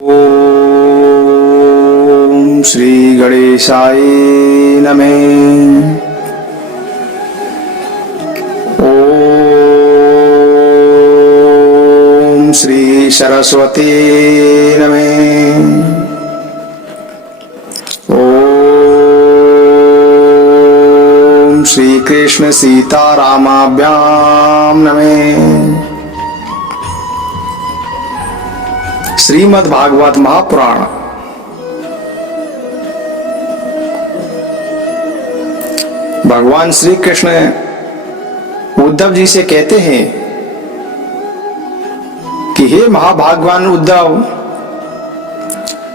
ओम श्री गणेशाय नमः। ओम श्री सरस्वती नमः। ओम श्री कृष्ण सीतारामाभ्याम नमः। श्रीमद् भागवत महापुराण भगवान श्री कृष्ण उद्धव जी से कहते हैं कि हे महाभागवान उद्धव,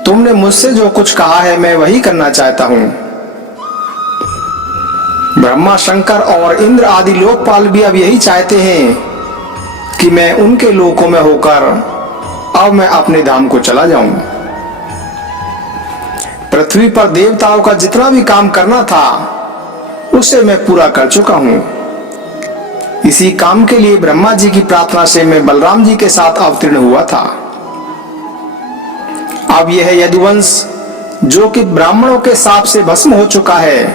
तुमने मुझसे जो कुछ कहा है मैं वही करना चाहता हूं। ब्रह्मा, शंकर और इंद्र आदि लोकपाल भी अब यही चाहते हैं कि मैं उनके लोकों में होकर अब मैं अपने धाम को चला जाऊं। पृथ्वी पर देवताओं का जितना भी काम करना था उसे मैं पूरा कर चुका हूं। इसी काम के लिए ब्रह्मा जी की प्रार्थना से मैं बलराम जी के साथ अवतीर्ण हुआ था। अब यह यदुवंश जो कि ब्राह्मणों के शाप से भस्म हो चुका है,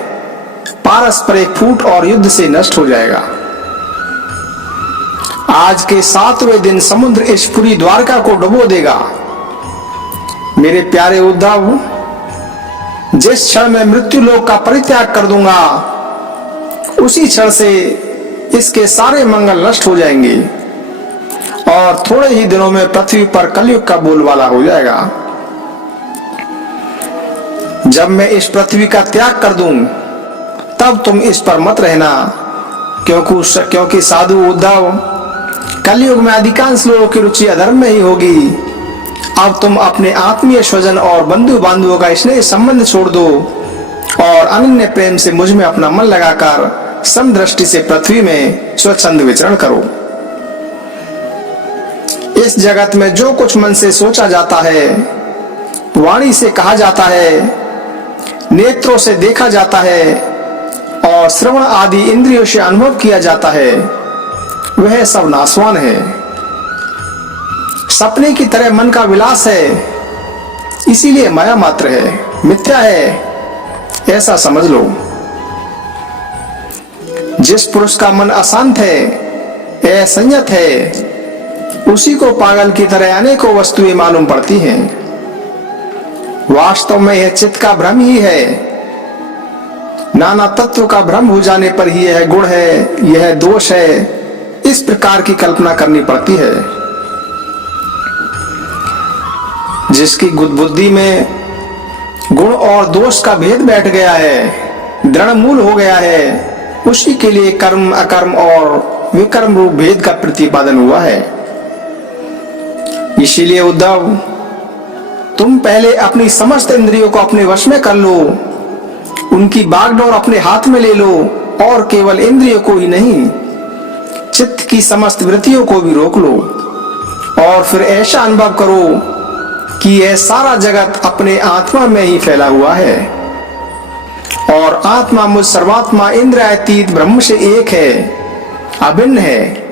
पारस्परिक फूट और युद्ध से नष्ट हो जाएगा। आज के 7वें दिन समुद्र इस पूरी द्वारका को डुबो देगा। मेरे प्यारे उद्धव, जिस क्षण मैं मृत्यु लोक का परित्याग कर दूंगा उसी क्षण से इसके सारे मंगल नष्ट हो जाएंगे और थोड़े ही दिनों में पृथ्वी पर कलयुग का बोलबाला हो जाएगा। जब मैं इस पृथ्वी का त्याग कर दूं तब तुम इस पर मत रहना, क्योंकि साधु उद्धव, कलयुग में अधिकांश लोगों की रुचि अधर्म में ही होगी। अब तुम अपने आत्मीय स्वजन और बंधु बांधवों का स्नेह संबंध छोड़ दो और अनन्य प्रेम से मुझ में अपना मन लगाकर समदृष्टि से पृथ्वी में स्वच्छंद विचरण करो। इस जगत में जो कुछ मन से सोचा जाता है, वाणी से कहा जाता है, नेत्रों से देखा जाता है और श्रवण आदि इंद्रियों से अनुभव किया जाता है, वह सब नाशवान है। सपने की तरह मन का विलास है, इसीलिए माया मात्र है, मिथ्या है, ऐसा समझ लो। जिस पुरुष का मन अशांत है, असंयत है, उसी को पागल की तरह अनेकों वस्तुएं मालूम पड़ती हैं। वास्तव में यह चित्त का भ्रम ही है। नाना तत्व का भ्रम हो जाने पर ही यह गुण है, यह दोष है, इस प्रकार की कल्पना करनी पड़ती है। जिसकी बुद्धि में गुण और दोष का भेद बैठ गया है, दृढ़ मूल हो गया है, उसी के लिए कर्म, अकर्म और विकर्म रूप भेद का प्रतिपादन हुआ है। इसीलिए उद्धव, तुम पहले अपनी समस्त इंद्रियों को अपने वश में कर लो, उनकी बागडोर अपने हाथ में ले लो और केवल इंद्रियों को ही नहीं, चित्त की समस्त वृत्तियों को भी रोक लो और फिर ऐसा अनुभव करो कि यह सारा जगत अपने आत्मा में ही फैला हुआ है और आत्मा मुझ सर्वात्मा इंद्रियातीत ब्रह्म से एक है, अभिन्न है।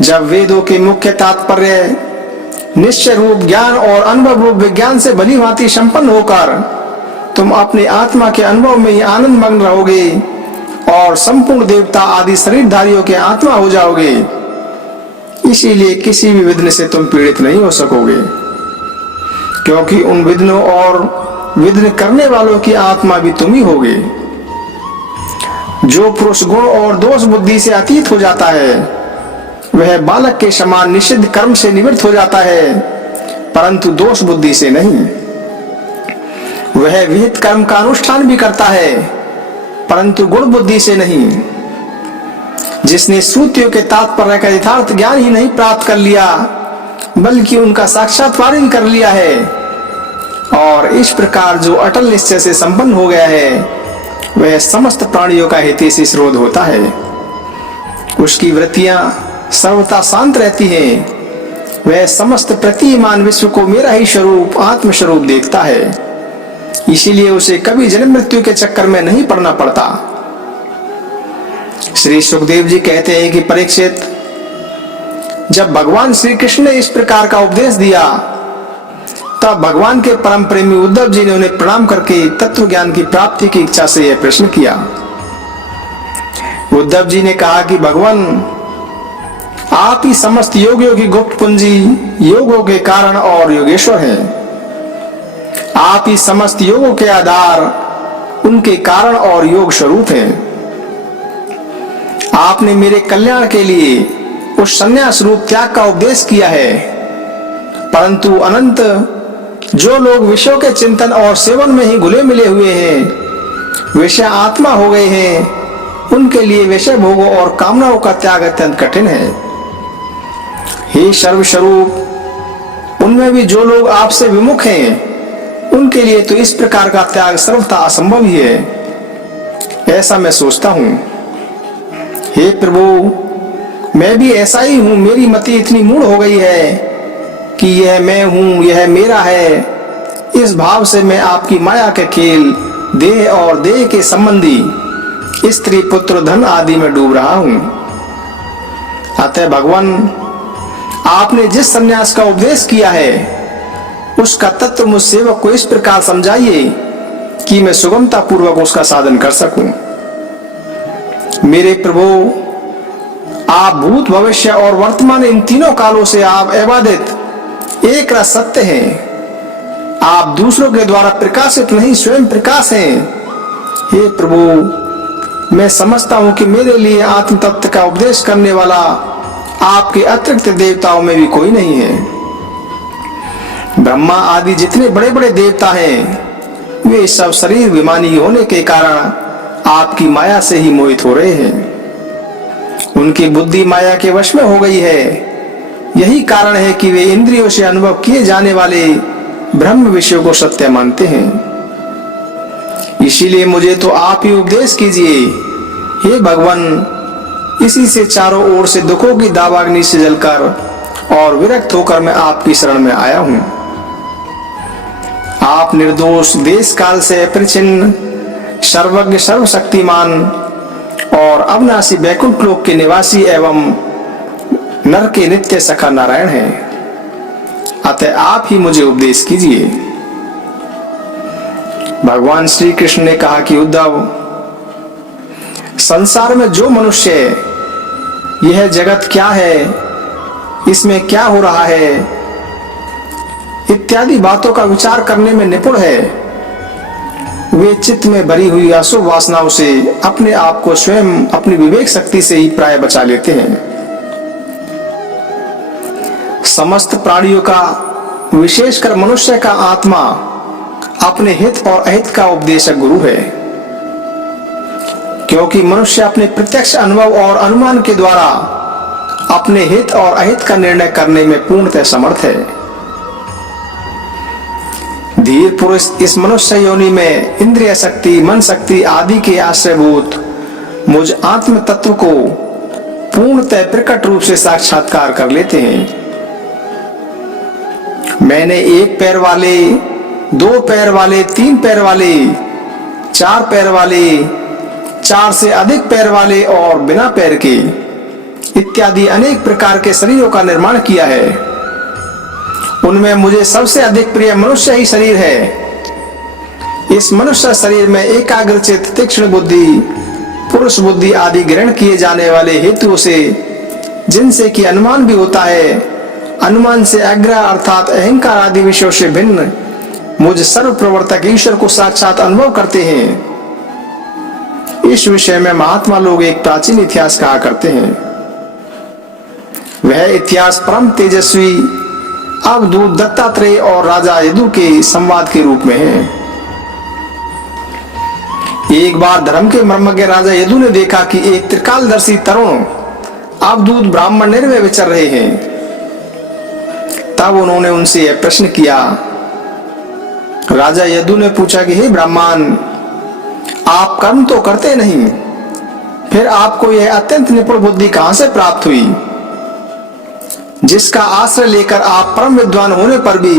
जब वेदों के मुख्य तात्पर्य निश्चय रूप ज्ञान और अनुभव रूप विज्ञान से भली भांति संपन्न होकर तुम अपने आत्मा के अनुभव में ही आनंद मग्न रहोगे और संपूर्ण देवता आदि शरीरधारियों के आत्मा हो जाओगे, इसीलिए किसी भी विघ्न से तुम पीड़ित नहीं हो सकोगे, क्योंकि उन विघ्नों और विघ्न करने वालों की आत्मा भी तुम ही होगे। जो पुरुष गुण और दोष बुद्धि से अतीत हो जाता है वह बालक के समान निषिद्ध कर्म से निवृत्त हो जाता है, परंतु दोष बुद्धि से नहीं। वह विहित कर्म का अनुष्ठान भी करता है, परंतु गुण बुद्धि से नहीं। जिसने श्रुतियों के तात्पर्य का यथार्थ ज्ञान ही नहीं प्राप्त कर लिया बल्कि उनका साक्षात्कार भी कर लिया है और इस प्रकार जो अटल निश्चय से संपन्न हो गया है वह समस्त प्राणियों का हितैषी स्रोत होता है। उसकी वृत्तियां सर्वथा शांत रहती हैं। वह समस्त प्रतिमान विश्व को मेरा ही स्वरूप आत्म स्वरूप देखता है, इसीलिए उसे कभी जन्म मृत्यु के चक्कर में नहीं पड़ना पड़ता। श्री सुखदेव जी कहते हैं कि परीक्षित, जब भगवान श्री कृष्ण ने इस प्रकार का उपदेश दिया तब भगवान के परम प्रेमी उद्धव जी ने उन्हें प्रणाम करके तत्व ज्ञान की प्राप्ति की इच्छा से यह प्रश्न किया। उद्धव जी ने कहा कि भगवान, आप ही समस्त योगियों की गुप्त पूंजी, योगों के कारण और योगेश्वर हैं। आप ही समस्त योगों के आधार, उनके कारण और योग स्वरूप हैं। आपने मेरे कल्याण के लिए उस संन्यास रूप त्याग का उपदेश किया है, परंतु अनंत जो लोग विषयों के चिंतन और सेवन में ही घुले मिले हुए हैं, विषय आत्मा हो गए हैं, उनके लिए विषय भोगों और कामनाओं का त्याग अत्यंत कठिन है। हे सर्वस्वरूप, उनमें भी जो लोग आपसे विमुख हैं, उनके लिए तो इस प्रकार का त्याग सर्वथा असंभव ही है, ऐसा मैं सोचता हूं। हे प्रभु, मैं भी ऐसा ही हूं। मेरी मति इतनी मूढ़ हो गई है कि यह मैं हूं, यह मेरा है। इस भाव से मैं आपकी माया के खेल, देह और देह के संबंधी स्त्री, पुत्र, धन आदि में डूब रहा हूं। अतः भगवान, आपने जिस संन्यास का उपदेश किया है, उसका तत्व मुझ सेवक को इस प्रकार समझाइए कि मैं सुगमता पूर्वक उसका साधन कर सकूं। मेरे प्रभु, आप भूत, भविष्य और वर्तमान इन तीनों कालों से आप अबाधित एक रस सत्य हैं। आप दूसरों के द्वारा प्रकाशित नहीं, स्वयं प्रकाश हैं। हे प्रभु, मैं समझता हूं कि मेरे लिए आत्म तत्व का उपदेश करने वाला आपके अतिरिक्त देवताओं में भी कोई नहीं है। ब्रह्मा आदि जितने बड़े बड़े देवता हैं, वे सब शरीर विमानी होने के कारण आपकी माया से ही मोहित हो रहे हैं। उनकी बुद्धि माया के वश में हो गई है। यही कारण है कि वे इंद्रियों से अनुभव किए जाने वाले ब्रह्म विषयों को सत्य मानते हैं। इसीलिए मुझे तो आप ही उपदेश कीजिए। हे भगवान, इसी से चारों ओर से दुखों की दावाग्नि से जलकर और विरक्त होकर मैं आपकी शरण में आया हूं। आप निर्दोष, देश काल से अपरिचिन्न, सर्वज्ञ, सर्वशक्तिमान और अविनाशी बैकुंठ लोक के निवासी एवं नर के नित्य सखा नारायण हैं। अतः आप ही मुझे उपदेश कीजिए। भगवान श्री कृष्ण ने कहा कि उद्धव, संसार में जो मनुष्य यह जगत क्या है, इसमें क्या हो रहा है, इत्यादि बातों का विचार करने में निपुण है, वे चित्त में भरी हुई अशुभ वासनाओं से अपने आप को स्वयं अपनी विवेक शक्ति से ही प्राय बचा लेते हैं। समस्त प्राणियों का, विशेषकर मनुष्य का आत्मा अपने हित और अहित का उपदेशक गुरु है, क्योंकि मनुष्य अपने प्रत्यक्ष अनुभव और अनुमान के द्वारा अपने हित और अहित का निर्णय करने में पूर्णतः समर्थ है। धीर पुरुष इस मनुष्य योनि में इंद्रिय शक्ति, मन शक्ति आदि के आश्रयभूत मुझ आत्म तत्व को पूर्णतः प्रकट रूप से साक्षात्कार कर लेते हैं। मैंने एक पैर वाले, दो पैर वाले, तीन पैर वाले, चार पैर वाले, चार से अधिक पैर वाले और बिना पैर के इत्यादि अनेक प्रकार के शरीरों का निर्माण किया है। उनमें मुझे सबसे अधिक प्रिय मनुष्य ही शरीर है। इस मनुष्य शरीर में एकाग्रचित, तीक्ष्ण बुद्धि, पुरुष बुद्धि आदि ग्रहण किए जाने वाले हेतुओं से, जिनसे कि अनुमान भी होता है, अनुमान से अग्रह अर्थात अहंकार आदि विषयों से भिन्न मुझ सर्व प्रवर्तक ईश्वर को साक्षात अनुभव करते हैं। इस विषय में महात्मा लोग एक प्राचीन इतिहास कहा करते हैं। वह इतिहास परम तेजस्वी अवधूत दत्तात्रेय और राजा यदु के संवाद के रूप में है। एक बार धर्म के मर्मज्ञ राजा यदु ने देखा कि एक त्रिकालदर्शी तरुण अवधूत ब्राह्मण निर्भय विचर रहे हैं। तब उन्होंने उनसे यह प्रश्न किया। राजा यदु ने पूछा कि हे ब्राह्मण, आप कर्म तो करते नहीं, फिर आपको यह अत्यंत निपुण बुद्धि कहां से प्राप्त हुई, जिसका आश्रय लेकर आप परम विद्वान होने पर भी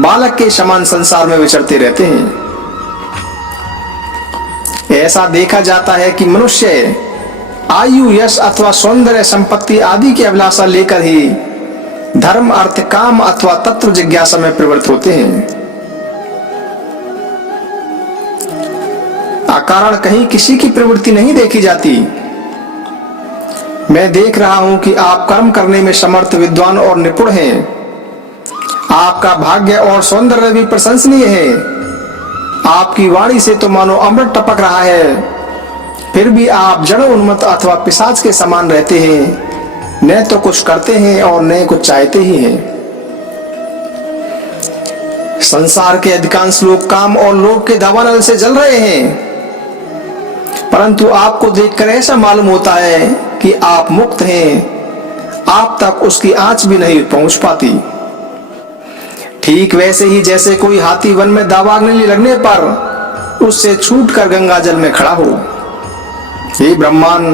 बालक के समान संसार में विचरते रहते हैं। ऐसा देखा जाता है कि मनुष्य आयु, यश अथवा सौंदर्य, संपत्ति आदि की अभिलाषा लेकर ही धर्म, अर्थ, काम अथवा तत्व जिज्ञासा में प्रवृत्त होते हैं। अकारण कहीं किसी की प्रवृत्ति नहीं देखी जाती। मैं देख रहा हूं कि आप कर्म करने में समर्थ, विद्वान और निपुण हैं। आपका भाग्य और सौंदर्य भी प्रशंसनीय है। आपकी वाणी से तो मानो अमृत टपक रहा है, फिर भी आप जड़, उन्मत्त अथवा पिशाच के समान रहते हैं। न तो कुछ करते हैं और न कुछ चाहते ही हैं। संसार के अधिकांश लोग काम और लोभ के दावानल से जल रहे हैं, परंतु आपको देखकर ऐसा मालूम होता है कि आप मुक्त हैं। आप तक उसकी आंच भी नहीं पहुंच पाती। ठीक वैसे ही जैसे कोई हाथी वन में दावाग्नि लगने पर उससे छूटकर गंगा जल में खड़ा हो। हे ब्रह्मांड,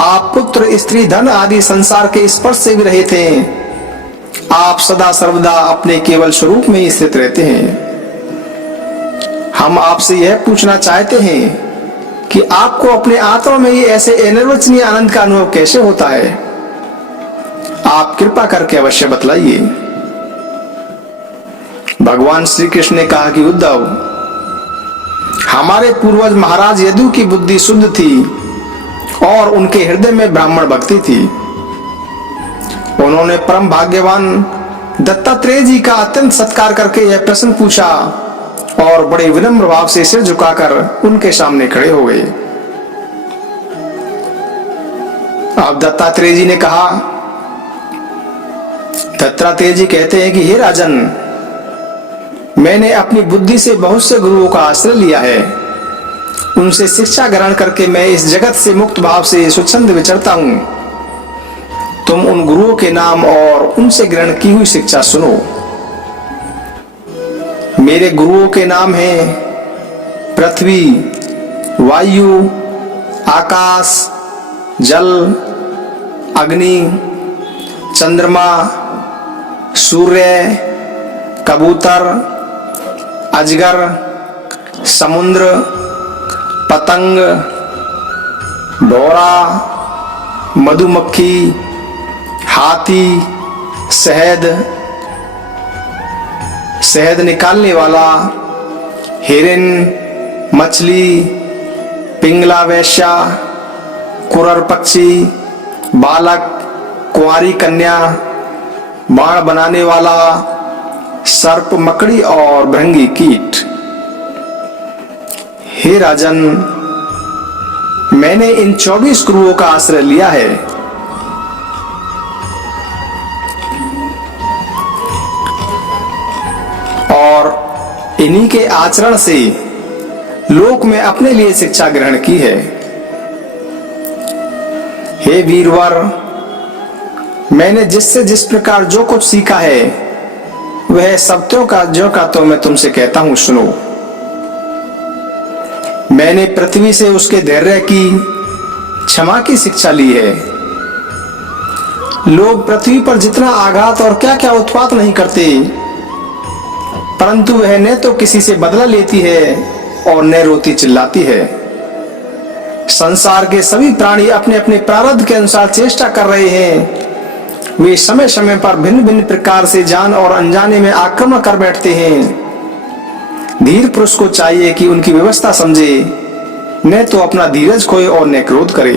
आप पुत्र, स्त्री, धन आदि संसार के स्पर्श से भी रहित हैं। आप सदा सर्वदा अपने केवल स्वरूप में ही स्थित रहते हैं। हम आपसे यह पूछना चाहते हैं कि आपको अपने आत्मा में ही ऐसे अनिर्वचनीय आनंद का अनुभव कैसे होता है? आप कृपा करके अवश्य बतलाइए। भगवान श्री कृष्ण ने कहा कि उद्धव, हमारे पूर्वज महाराज यदु की बुद्धि शुद्ध थी और उनके हृदय में ब्राह्मण भक्ति थी। उन्होंने परम भाग्यवान दत्तात्रेय जी का अत्यंत सत्कार करके यह प्रश्न पूछा और बड़े विनम्र भाव से सिर झुकाकर उनके सामने खड़े हो गए। अब दत्तात्रेय जी ने कहा, दत्तात्रेय जी कहते हैं कि हे राजन, मैंने अपनी बुद्धि से बहुत से गुरुओं का आश्रय लिया है। उनसे शिक्षा ग्रहण करके मैं इस जगत से मुक्त भाव से स्वच्छंद विचरता हूं। तुम उन गुरुओं के नाम और उनसे ग्रहण की हुई शिक्षा सुनो। मेरे गुरुओं के नाम हैं पृथ्वी, वायु, आकाश, जल, अग्नि, चंद्रमा, सूर्य, कबूतर, अजगर, समुद्र, पतंग, भौरा, मधुमक्खी, हाथी, शहद निकालने वाला, हिरन, मछली, पिंगला वैश्या, कुरर पक्षी, बालक, कुंवारी कन्या, बाण बनाने वाला, सर्प, मकड़ी और भृंगी कीट। हे राजन, मैंने इन 24 गुरुओं का आश्रय लिया है। और इन्हीं के आचरण से लोक में अपने लिए शिक्षा ग्रहण की है। हे वीरवर, मैंने जिससे जिस प्रकार जो कुछ सीखा है वह सत्यों का जो का तो मैं तुमसे कहता हूं, सुनो। मैंने पृथ्वी से उसके धैर्य की, क्षमा की शिक्षा ली है। लोग पृथ्वी पर जितना आघात और क्या क्या उत्पात नहीं करते, परंतु वह न तो किसी से बदला लेती है और न रोती चिल्लाती है। संसार के सभी प्राणी अपने अपने प्रारब्ध के अनुसार चेष्टा कर रहे हैं। वे समय समय पर भिन्न भिन्न प्रकार से जान और अनजाने में आक्रमण कर बैठते हैं। धीर पुरुष को चाहिए कि उनकी व्यवस्था समझे, न तो अपना धीरज खोए और न क्रोध करे।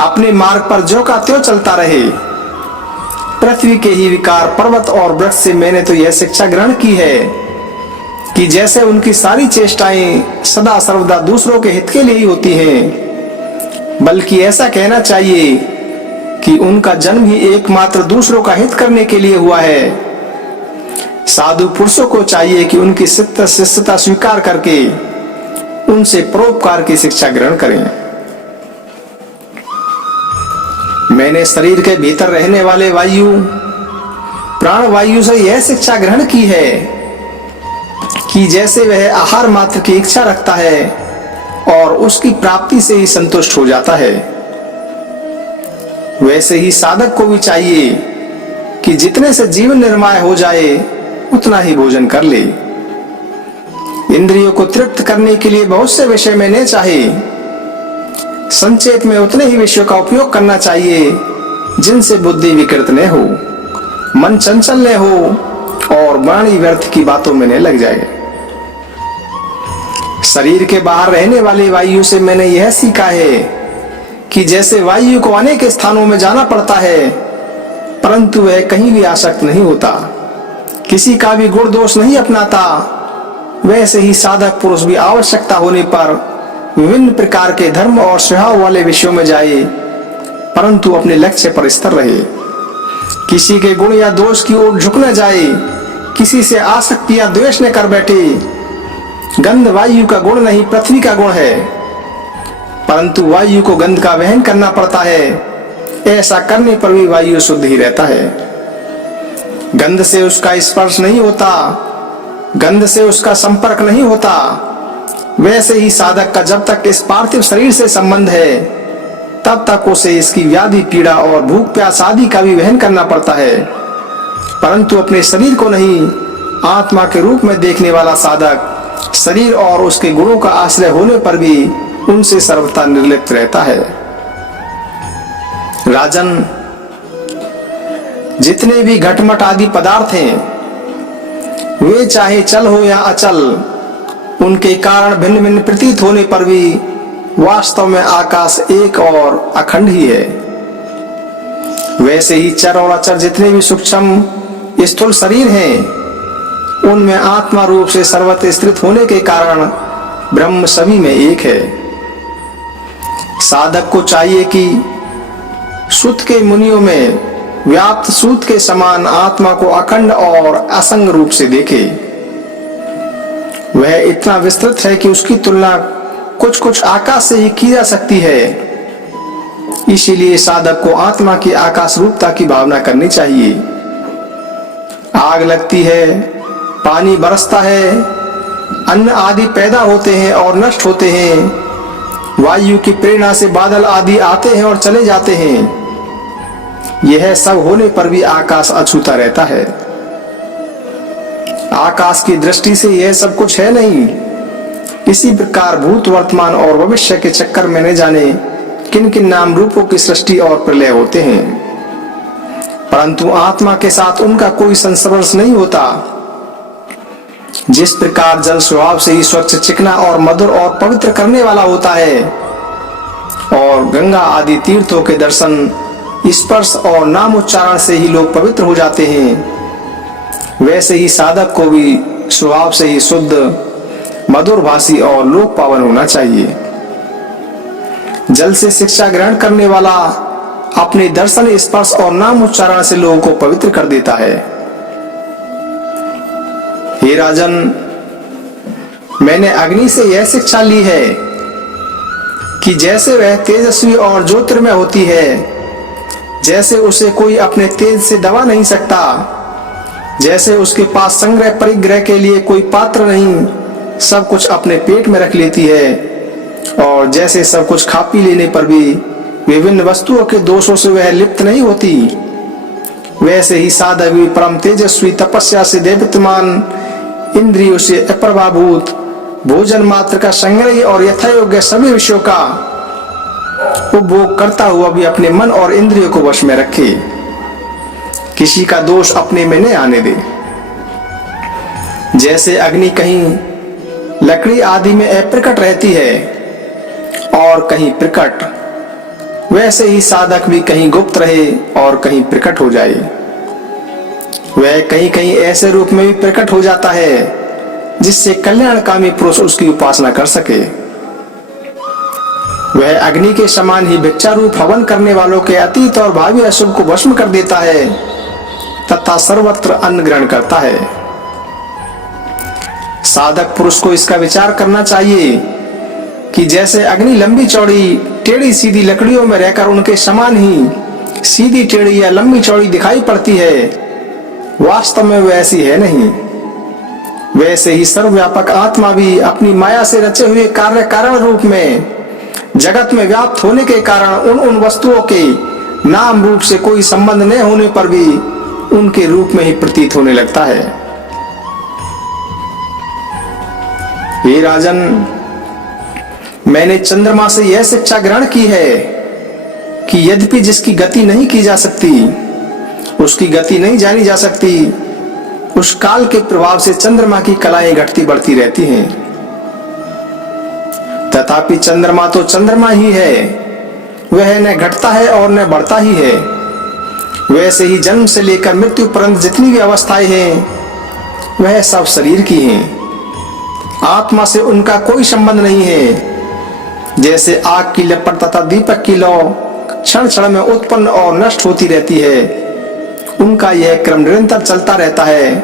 अपने मार्ग पर जो का त्यों चलता रहे। पृथ्वी के ही विकार, पर्वत और वृक्ष से मैंने तो यह शिक्षा ग्रहण की है कि जैसे उनकी सारी चेष्टाएं सदा सर्वदा दूसरों के हित के लिए ही होती हैं, बल्कि ऐसा कहना चाहिए कि उनका जन्म ही एकमात्र दूसरों का हित करने के लिए हुआ है। साधु पुरुषों को चाहिए कि उनकी शिष्यता स्वीकार करके उनसे परोपकार की शिक्षा ग्रहण करें। मैंने शरीर के भीतर रहने वाले वायु, प्राण वायु से यह शिक्षा ग्रहण की है कि जैसे वह आहार मात्र की इच्छा रखता है और उसकी प्राप्ति से ही संतुष्ट हो जाता है, वैसे ही साधक को भी चाहिए कि जितने से जीवन निर्वाह हो जाए उतना ही भोजन कर ले। इंद्रियों को तृप्त करने के लिए बहुत से विषय में न चाहे, संक्षेप में उतने ही विषयों का उपयोग करना चाहिए जिनसे बुद्धि विकृत न हो, मन चंचल न हो और वाणी व्यर्थ की बातों में न लग जाए। शरीर के बाहर रहने वाली वायु से मैंने यह सीखा है कि जैसे वायु को अनेक स्थानों में जाना पड़ता है, परंतु वह कहीं भी आसक्त नहीं होता, किसी का भी गुण दोष नहीं अपनाता, वैसे ही साधक पुरुष भी आवश्यकता होने पर विभिन्न प्रकार के धर्म और स्वभाव वाले विषयों में जाए, परंतु अपने लक्ष्य पर स्थिर रहे। किसी के गुण या दोष की ओर झुक न जाए, किसी से आसक्ति या द्वेष न कर बैठे। गंध वायु का गुण नहीं, पृथ्वी का गुण है, परंतु वायु को गंध का वहन करना पड़ता है। ऐसा करने पर भी वायु शुद्ध ही रहता है। गंध से उसका स्पर्श नहीं होता, गंध से उसका संपर्क नहीं होता। वैसे ही साधक का जब तक इस पार्थिव शरीर से संबंध है, तब तक उसे इसकी व्याधि, पीड़ा और भूख प्यास आदि का भी वहन करना पड़ता है, परंतु अपने शरीर को नहीं, आत्मा के रूप में देखने वाला साधक शरीर और उसके गुणों का आश्रय होने पर भी उनसे सर्वथा निर्लिप्त रहता है। राजन, जितने भी घटमट आदि पदार्थ हैं, वे चाहे चल हो या अचल, उनके कारण भिन्न भिन्न प्रतीत होने पर भी वास्तव में आकाश एक और अखंड ही है। वैसे ही चर और अचर जितने भी सूक्ष्म स्थूल शरीर हैं, उनमें आत्मा रूप से सर्वत्र स्थित होने के कारण ब्रह्म सभी में एक है। साधक को चाहिए कि सूत के मुनियों में व्याप्त सूत के समान आत्मा को अखंड और असंग रूप से देखे। वह इतना विस्तृत है कि उसकी तुलना कुछ कुछ आकाश से ही की जा सकती है। इसीलिए साधक को आत्मा की आकाश रूपता की भावना करनी चाहिए। आग लगती है, पानी बरसता है, अन्न आदि पैदा होते हैं और नष्ट होते हैं, वायु की प्रेरणा से बादल आदि आते हैं और चले जाते हैं। यह सब होने पर भी आकाश अछूता रहता है। आकाश की दृष्टि से यह सब कुछ है नहीं। इसी प्रकार भूत, वर्तमान और भविष्य के चक्कर में न जाने किन किन नाम रूपों की सृष्टि और प्रलय होते हैं, परंतु आत्मा के साथ उनका कोई संस्पर्श नहीं होता। जिस प्रकार जल स्वभाव से ही स्वच्छ, चिकना और मधुर और पवित्र करने वाला होता है, और गंगा आदि तीर्थों के दर्शन, स्पर्श और नाम उच्चारण से ही लोग पवित्र हो जाते हैं, वैसे ही साधक को भी स्वभाव से ही शुद्ध, मधुर भाषी और लोक पावन होना चाहिए। जल से शिक्षा ग्रहण करने वाला अपने दर्शन, स्पर्श और नाम उच्चारण से लोगों को पवित्र कर देता है। हे राजन, मैंने अग्नि से यह शिक्षा ली है कि जैसे वह तेजस्वी और ज्योतिर्मय होती है, जैसे उसे कोई अपने तेज से दबा नहीं सकता, जैसे उसके पास संग्रह परिग्रह के लिए कोई पात्र नहीं, सब कुछ अपने पेट में रख लेती है, और जैसे सब कुछ खा पी लेने पर भी विभिन्न वस्तुओं के दोषों से वह लिप्त नहीं होती, वैसे ही साधक भी परम तेजस्वी, तपस्या से देवतमान, इंद्रियों से अप्रभाभूत, भोजन मात्र का संग्रह और यथायोग्य सभी विषयों का उपभोग करता हुआ भी अपने मन और इंद्रियों को वश में रखे, किसी का दोष अपने में न आने दे। जैसे अग्नि कहीं लकड़ी आदि में अप्रकट रहती है और कहीं प्रकट, वैसे ही साधक भी कहीं गुप्त रहे और कहीं प्रकट हो जाए। वह कहीं कहीं ऐसे रूप में भी प्रकट हो जाता है जिससे कल्याणकामी पुरुष उसकी उपासना कर सके। वह अग्नि के समान ही भिक्षा रूप हवन करने वालों के अतीत और भावी अशुभ को भस्म कर देता है तथा सर्वत्र अन्न ग्रहण करता है। साधक पुरुष को इसका विचार करना चाहिए कि जैसे अग्नि लंबी चौड़ी, टेढ़ी सीधी लकड़ियों में रहकर उनके समान ही सीधी, टेढ़ी या लंबी चौड़ी दिखाई पड़ती है, वास्तव में वैसी है नहीं। वैसे ही सर्वव्यापक आत्मा भी अपनी माया से रचे हुए कार्य कारण रूप में जगत में व्याप्त होने के कारण उन वस्तुओं के नाम रूप से कोई संबंध न होने पर भी उनके रूप में ही प्रतीत होने लगता है। हे राजन, मैंने चंद्रमा से यह शिक्षा ग्रहण की है कि यद्यपि जिसकी गति नहीं की जा सकती, उसकी गति नहीं जानी जा सकती, उस काल के प्रभाव से चंद्रमा की कलाएं घटती बढ़ती रहती हैं। तथापि चंद्रमा तो चंद्रमा ही है, वह न घटता है और न बढ़ता ही है। वैसे ही जन्म से लेकर मृत्यु पर्यंत जितनी भी अवस्थाएं हैं, वह सब शरीर की हैं, आत्मा से उनका कोई संबंध नहीं है। जैसे आग की लपट तथा दीपक की लौ क्षण क्षण में उत्पन्न और नष्ट होती रहती है, उनका यह क्रम निरंतर चलता रहता है,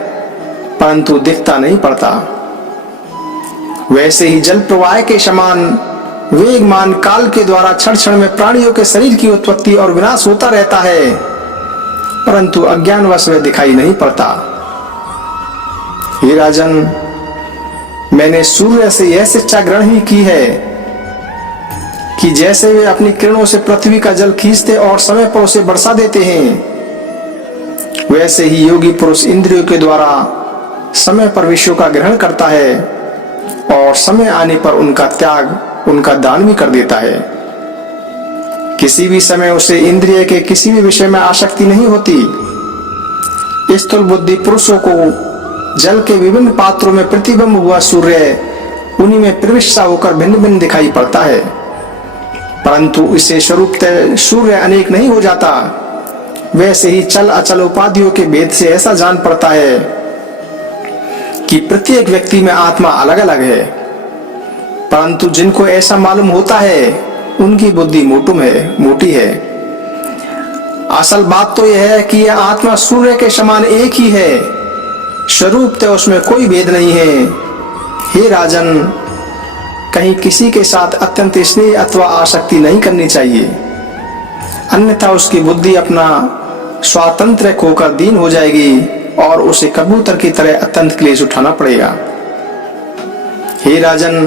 परंतु दिखता नहीं पड़ता। वैसे ही जल प्रवाह के समान वेगमान काल के द्वारा क्षण क्षण में प्राणियों के शरीर की उत्पत्ति और विनाश होता रहता है, परंतु अज्ञानवश वह दिखाई नहीं पड़ता। हे राजन, मैंने सूर्य से यह शिक्षा ग्रहण ही की है कि जैसे वे अपनी किरणों से पृथ्वी का जल खींचते और समय पर उसे बरसा देते हैं, वैसे ही योगी पुरुष इंद्रियों के द्वारा समय पर विषयों का ग्रहण करता है और समय आने पर उनका त्याग, उनका दान भी कर देता है। किसी भी समय उसे इंद्रिय के किसी भी विषय में आसक्ति नहीं होती। स्थूल बुद्धि पुरुषों को जल के विभिन्न पात्रों में प्रतिबिंब हुआ सूर्य उन्हीं में प्रविष्ट होकर भिन्न भिन्न दिखाई पड़ता है, परंतु इसे स्वरूपतः सूर्य अनेक नहीं हो जाता। वैसे ही चल अचल उपाधियों के भेद से ऐसा जान पड़ता है कि प्रत्येक व्यक्ति में आत्मा अलग अलग है, परंतु जिनको ऐसा मालूम होता है उनकी बुद्धि मोटी है। असल बात तो यह है कि यह आत्मा सूर्य के समान एक ही है, स्वरूपतः उसमें कोई भेद नहीं है। हे राजन, कहीं किसी के साथ अत्यंत स्नेह अथवा आसक्ति नहीं करनी चाहिए, अन्यथा उसकी बुद्धि अपना स्वातंत्र्य खोकर दीन हो जाएगी और उसे कबूतर की तरह अत्यंत क्लेश उठाना पड़ेगा। हे राजन,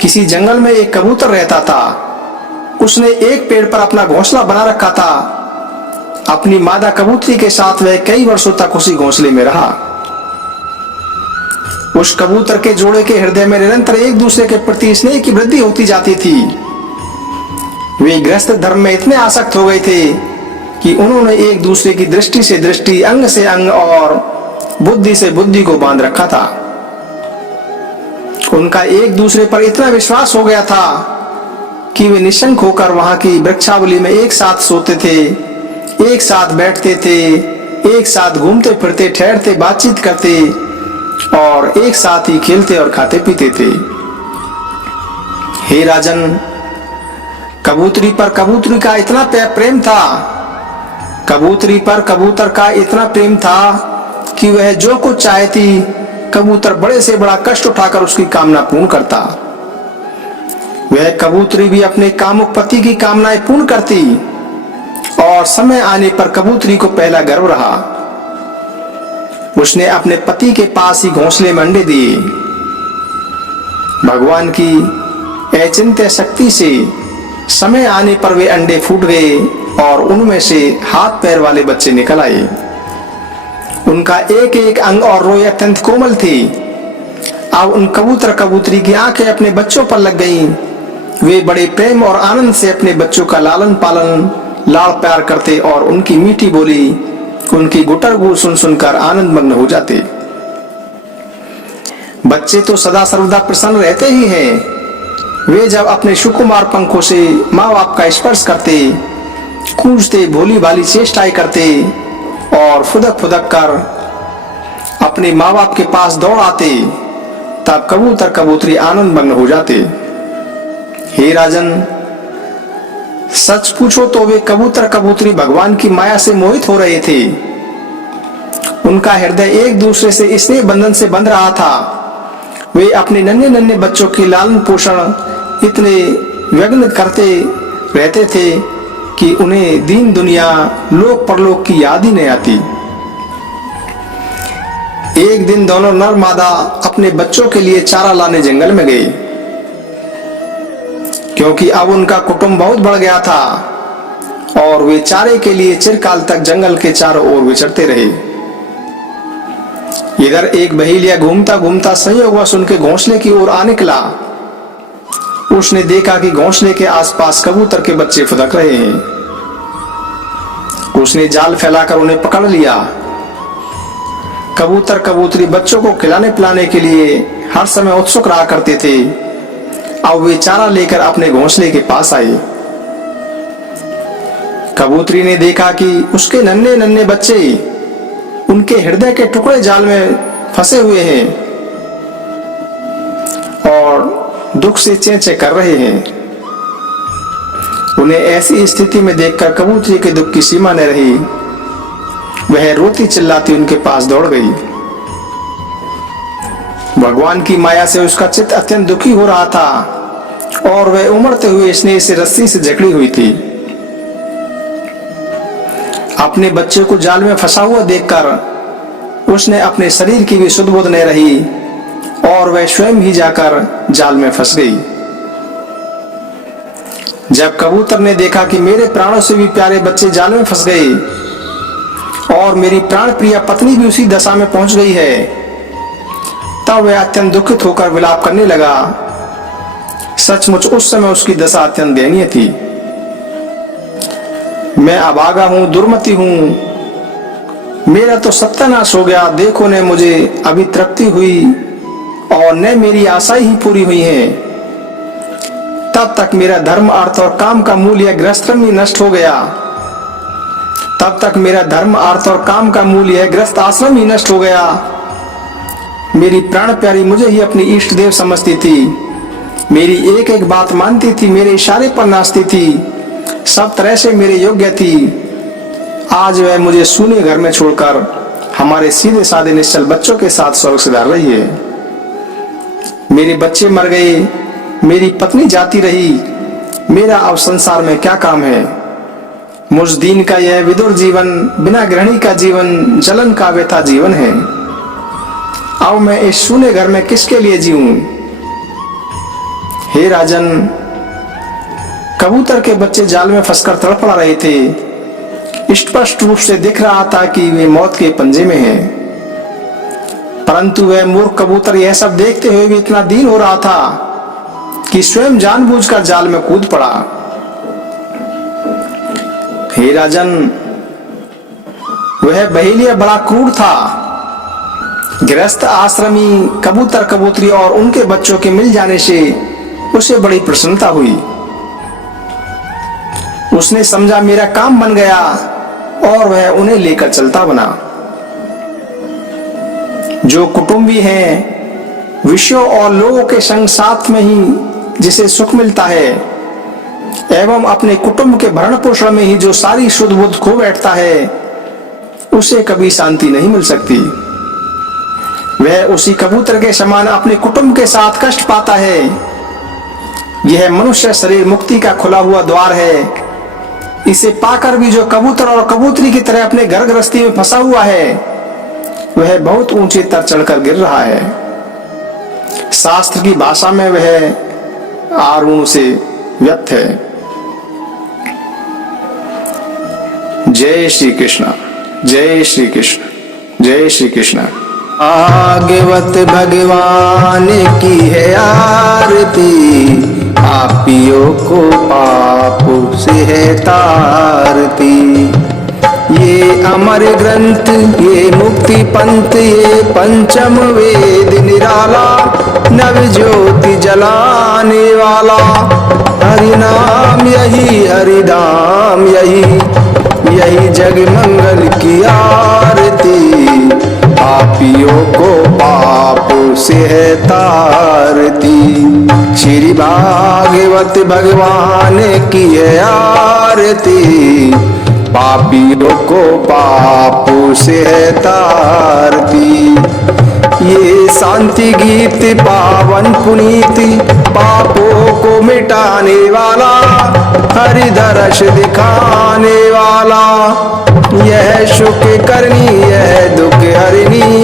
किसी जंगल में एक कबूतर रहता था। उसने एक पेड़ पर अपना घोंसला बना रखा था। अपनी मादा कबूतरी के साथ वह कई वर्षों तक उसी घोंसले में रहा। उस कबूतर के जोड़े के हृदय में निरंतर एक दूसरे के प्रति स्नेह की वृद्धि होती जाती थी। वे गृहस्थ धर्म में इतने आसक्त हो गए थे कि उन्होंने एक दूसरे की दृष्टि से दृष्टि, अंग से अंग और बुद्धि से बुद्धि को बांध रखा था। उनका एक दूसरे पर इतना विश्वास हो गया था कि वे निशंक होकर वहां की वृक्षावली में एक साथ सोते थे, एक साथ बैठते थे, एक साथ घूमते फिरते, ठहरते, बातचीत करते और एक साथ ही खेलते और खाते पीते थे। हे राजन, कबूतरी पर कबूतरी का इतना प्रेम था, कबूतरी पर कबूतर का इतना प्रेम था कि वह जो कुछ चाहती, कबूतर बड़े से बड़ा कष्ट उठाकर उसकी कामना पूर्ण करता। वह कबूतरी भी अपने कामुक पति की कामनाएं पूर्ण करती और समय आने पर कबूतरी को पहला गर्व रहा। उसने अपने पति के पास ही घोंसले में अंडे दिए। भगवान की अचिंत्य शक्ति से समय आने पर वे अंडे फूट गए और उनमें से हाथ पैर वाले बच्चे निकल आए। उनका एक एक अंग और रोए अत्यंत कोमल थी। अब उन कबूतर कबूतरी की आंखें अपने बच्चों पर लग गईं। वे बड़े प्रेम और आनंद से अपने बच्चों का लालन पालन, लाड़ प्यार करते और उनकी मीठी बोली, उनकी गुटर गूं सुन सुनकर आनंद मग्न हो जाते। बच्चे तो सदा सर्वदा प्रसन्न रहते ही हैं। वे जब अपने सुकुमार पंखों से माँ बाप का स्पर्श करते, कूंजते, भोली भाली चेष्टाएं करते और फुदक फुदक कर अपने माँ बाप के पास दौड़ आते, तब कबूतर कबूतरी आनंद मग्न हो जाते। हे राजन, सच पूछो तो वे कबूतर कबूतरी भगवान की माया से मोहित हो रहे थे। उनका हृदय एक दूसरे से स्नेह बंधन से बंध रहा था। वे अपने नन्हे नन्हे बच्चों की लालन पोषण इतने व्यग्न करते रहते थे कि उन्हें दीन दुनिया, लोक परलोक की याद ही नहीं आती। एक दिन दोनों नर मादा अपने बच्चों के लिए चारा लाने जंगल में गए, क्योंकि अब उनका कुटुंब बहुत बढ़ गया था और वे चारे के लिए चिरकाल तक जंगल के चारों ओर विचरते रहे। इधर एक बहेलिया घूमता घूमता संयोगवश उनके घोंसले की ओर आ निकला। उसने देखा कि घोंसले के आसपास कबूतर के बच्चे फुदक रहे हैं। उसने जाल फैलाकर उन्हें पकड़ लिया। कबूतर कबूतरी बच्चों को खिलाने पिलाने के लिए हर समय उत्सुक रहा करते थे। अब वे चारा लेकर अपने घोंसले के पास आए। कबूतरी ने देखा कि उसके नन्हे नन्हे बच्चे उनके हृदय के टुकड़े जाल में फंसे हुए हैं और दुख से चें-चें कर रहे हैं। उन्हें ऐसी स्थिति में देखकर कबूतरी के दुख की सीमा न रही। वह रोती चिल्लाती उनके पास दौड़ गई। भगवान की माया से उसका चित्त अत्यंत दुखी हो रहा था और वह उमड़ते हुए स्नेह से रस्सी से जकड़ी हुई थी। अपने बच्चे को जाल में फंसा हुआ देखकर उसने अपने शरीर की भी सुध बुध न रही और वह स्वयं ही जाकर जाल में फंस गई। जब कबूतर ने देखा कि मेरे प्राणों से भी प्यारे बच्चे जाल में फंस गए और मेरी प्राण प्रिय पत्नी भी उसी दशा में पहुंच गई है, तब वह अत्यंत दुखित होकर विलाप करने लगा। सचमुच उस समय उसकी दशा अत्यंत दयनीय थी। मैं अभागा हूं, दुर्मति हूं, मेरा तो सत्यानाश हो गया। देखो न मुझे अभी तृप्ति हुई और न मेरी आशाएं ही पूरी हुई हैं। तब तक मेरा धर्म अर्थ और काम का मूल यह गृहस्थाश्रम ही नष्ट हो गया। तब तक मेरा धर्म अर्थ और काम का मूल यह गृहस्थ आश्रम ही नष्ट हो गया। मेरी प्राण प्यारी मुझे ही अपनी इष्ट देव समझती थी। मेरी एक एक बात मानती थी, मेरे इशारे पर नाचती थी, सब तरह से मेरे योग्य थी। आज वह मुझे सूने घर में छोड़कर हमारे सीधे साधे निश्चल बच्चों के साथ स्वर्ग सिधार रही है। मेरे बच्चे मर गए, मेरी पत्नी जाती रही, मेरा अब संसार में क्या काम है। मुझ दीन का यह विदुर जीवन, बिना गृहिणी का जीवन, जलन का व्यथा जीवन है। अब मैं इस शून्य घर में किसके लिए जीऊं? हे राजन, कबूतर के बच्चे जाल में फंसकर तड़फड़ा रहे थे। स्पष्ट रूप से दिख रहा था कि वे मौत के पंजे में हैं। परंतु वह मूर्ख कबूतर यह सब देखते हुए भी इतना दीन हो रहा था कि स्वयं जानबूझकर जाल में कूद पड़ा। हे राजन, वह बहेलिया बड़ा क्रूर था। गृहस्थ आश्रमी कबूतर कबूतरी और उनके बच्चों के मिल जाने से उसे बड़ी प्रसन्नता हुई। उसने समझा मेरा काम बन गया और वह उन्हें लेकर चलता बना। जो कुटुंबी हैं, विषयों और लोगों के संग साथ में ही जिसे सुख मिलता है एवं अपने कुटुंब के भरण पोषण में ही जो सारी शुद्ध बुद्ध खो बैठता है, उसे कभी शांति नहीं मिल सकती। वह उसी कबूतर के समान अपने कुटुंब के साथ कष्ट पाता है। यह मनुष्य शरीर मुक्ति का खुला हुआ द्वार है। इसे पाकर भी जो कबूतर और कबूतरी की तरह अपने घर गृहस्थी में फंसा हुआ है, वह बहुत ऊंचे तर चढ़कर गिर रहा है। शास्त्र की भाषा में वह आरुण से व्यक्त है। जय श्री कृष्ण, जय श्री कृष्ण, जय श्री कृष्ण। भागवत भगवान की है आरती, पापियों को पाप से है तारती। ये अमर ग्रंथ, ये मुक्ति पंथ, ये पंचम वेद निराला, नव ज्योति जलाने वाला। हरि नाम यही, हरि धाम यही, यही जग मंगल की आरती। पापियों को पाप से है तारती। श्री भागवत भगवान की है आरती, पापियों को पाप से है तारती। ये शांति गीत पावन पुनीत, पापों को मिटाने वाला, हरि दर्श दिखाने वाला। यह सुख करनी, यह दुख हरनी,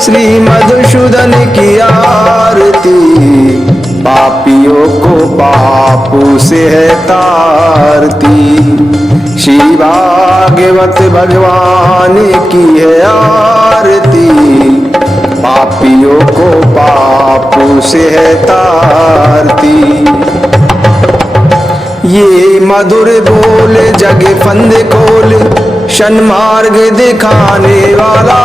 श्री मधुसूदन की आरती। पापियों को पाप से है तारती। श्री भागवत भगवान की है आरती, पापियों को पाप से है तारती। ये मधुर बोल जग फंद खोल, सन्मार्ग दिखाने वाला,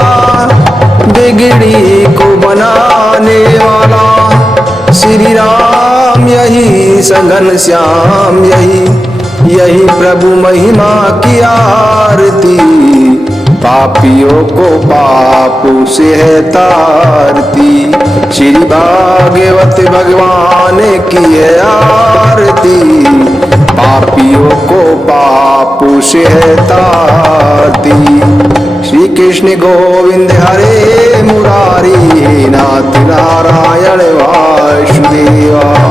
बिगड़ी को बनाने वाला। श्री राम यही सघन श्याम यही प्रभु महिमा की आरती, पापियों को पापों से है तारती। श्री भागवत भगवान की है आरती, पापियों को पापों से है तारती। श्री कृष्ण गोविंद हरे मुरारी, नाथ नारायण वासुदेवा।